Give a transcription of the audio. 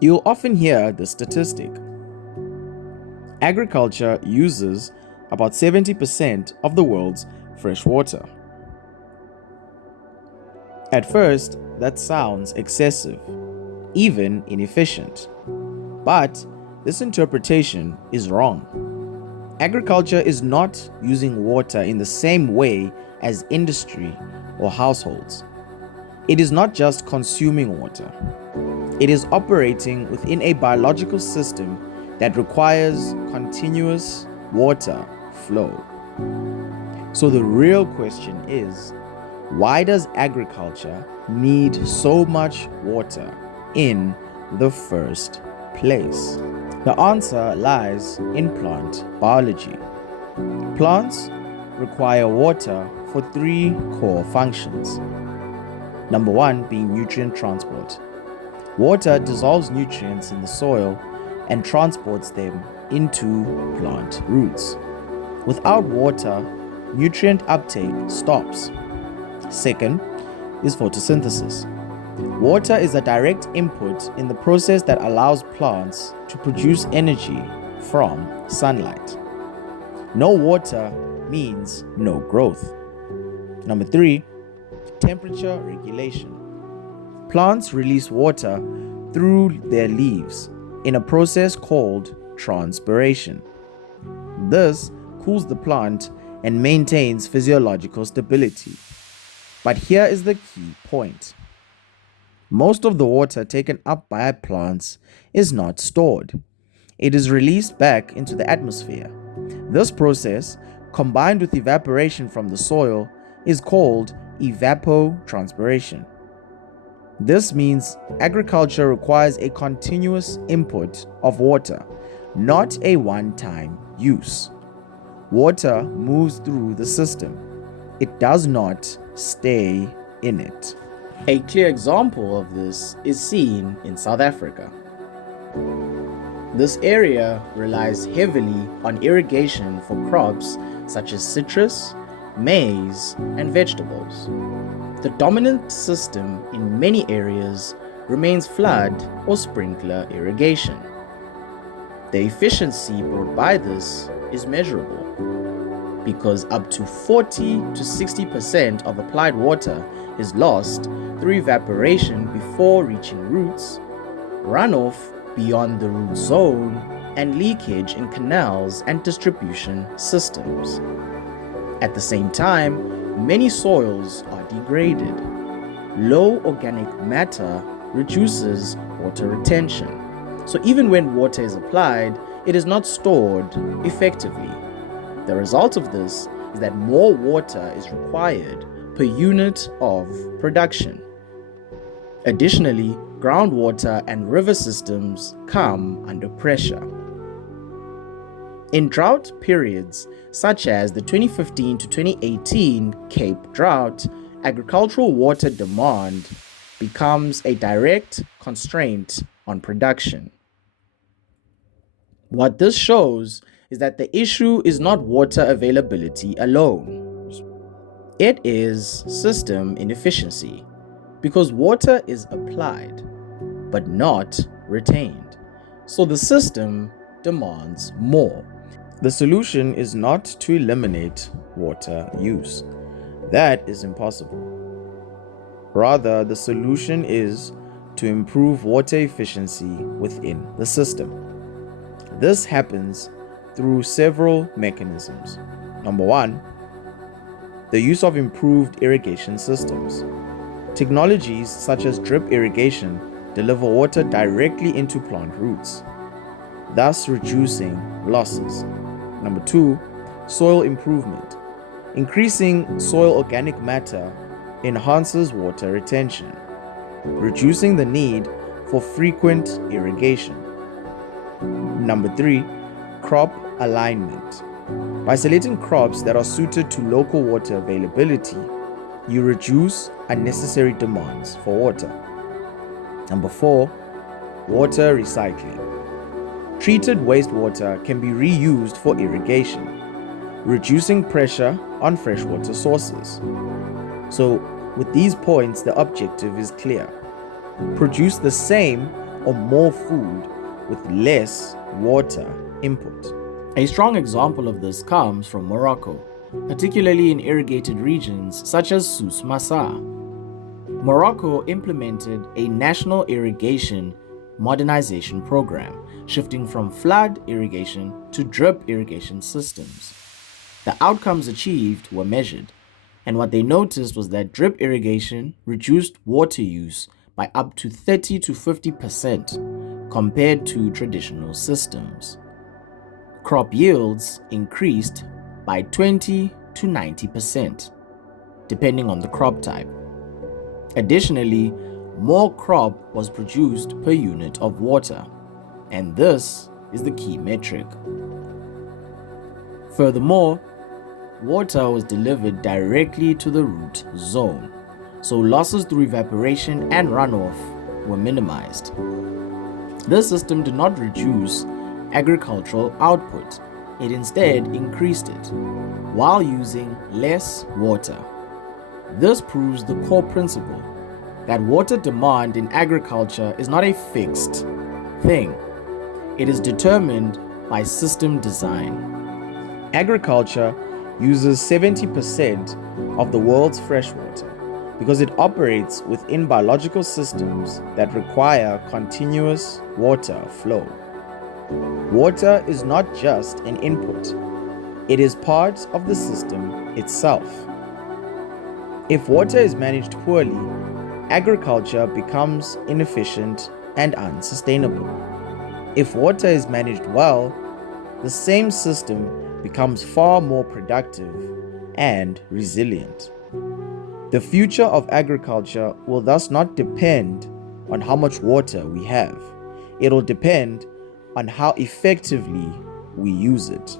You'll often hear the statistic. Agriculture uses about 70% of the world's fresh water. At first, that sounds excessive, even inefficient. But this interpretation is wrong. Agriculture is not using water in the same way as industry or households. It is not just consuming water. It is operating within a biological system that requires continuous water flow. So the real question is, why does agriculture need so much water in the first place? The answer lies in plant biology. Plants require water for three core functions. Number one being nutrient transport. Water dissolves nutrients in the soil and transports them into plant roots. Without water, nutrient uptake stops. Second is photosynthesis. Water is a direct input in the process that allows plants to produce energy from sunlight. No water means no growth. Number three, temperature regulation. Plants release water through their leaves in a process called transpiration. This cools the plant and maintains physiological stability. But here is the key point. Most of the water taken up by plants is not stored. It is released back into the atmosphere. This process, combined with evaporation from the soil, is called evapotranspiration. This means agriculture requires a continuous input of water, not a one-time use. Water moves through the system. It does not stay in it. A clear example of this is seen in South Africa. This area relies heavily on irrigation for crops such as citrus, maize, and vegetables. The dominant system in many areas remains flood or sprinkler irrigation. The efficiency brought by this is measurable because up to 40 to 60% of applied water is lost through evaporation before reaching roots, runoff beyond the root zone, and leakage in canals and distribution systems. At the same time, many soils are degraded. Low organic matter reduces water retention. So even when water is applied, it is not stored effectively. The result of this is that more water is required per unit of production. Additionally, groundwater and river systems come under pressure. In drought periods, such as the 2015 to 2018 Cape drought, agricultural water demand becomes a direct constraint on production. What this shows is that the issue is not water availability alone. It is system inefficiency, because water is applied but not retained. So the system demands more. The solution is not to eliminate water use. That is impossible. Rather, the solution is to improve water efficiency within the system. This happens through several mechanisms. Number one, the use of improved irrigation systems. Technologies such as drip irrigation deliver water directly into plant roots, thus reducing losses. Number two, soil improvement. Increasing soil organic matter enhances water retention, reducing the need for frequent irrigation. Number three, crop alignment. By selecting crops that are suited to local water availability, you reduce unnecessary demands for water. Number four, water recycling. Treated wastewater can be reused for irrigation, reducing pressure on freshwater sources. So, with these points, the objective is clear. Produce the same or more food with less water input. A strong example of this comes from Morocco, particularly in irrigated regions such as Souss Massa. Morocco implemented a national irrigation modernization program, shifting from flood irrigation to drip irrigation systems. The outcomes achieved were measured, and what they noticed was that drip irrigation reduced water use by up to 30 to 50% compared to traditional systems. Crop yields increased by 20 to 90%, depending on the crop type. Additionally, more crop was produced per unit of water, and this is the key metric. Furthermore, water was delivered directly to the root zone, so losses through evaporation and runoff were minimized. This system did not reduce agricultural output, it instead increased it, while using less water. This proves the core principle that water demand in agriculture is not a fixed thing. It is determined by system design. Agriculture uses 70% of the world's freshwater because it operates within biological systems that require continuous water flow. Water is not just an input, it is part of the system itself. If water is managed poorly, agriculture becomes inefficient and unsustainable. If water is managed well, the same system becomes far more productive and resilient. The future of agriculture will thus not depend on how much water we have. It will depend on how effectively we use it.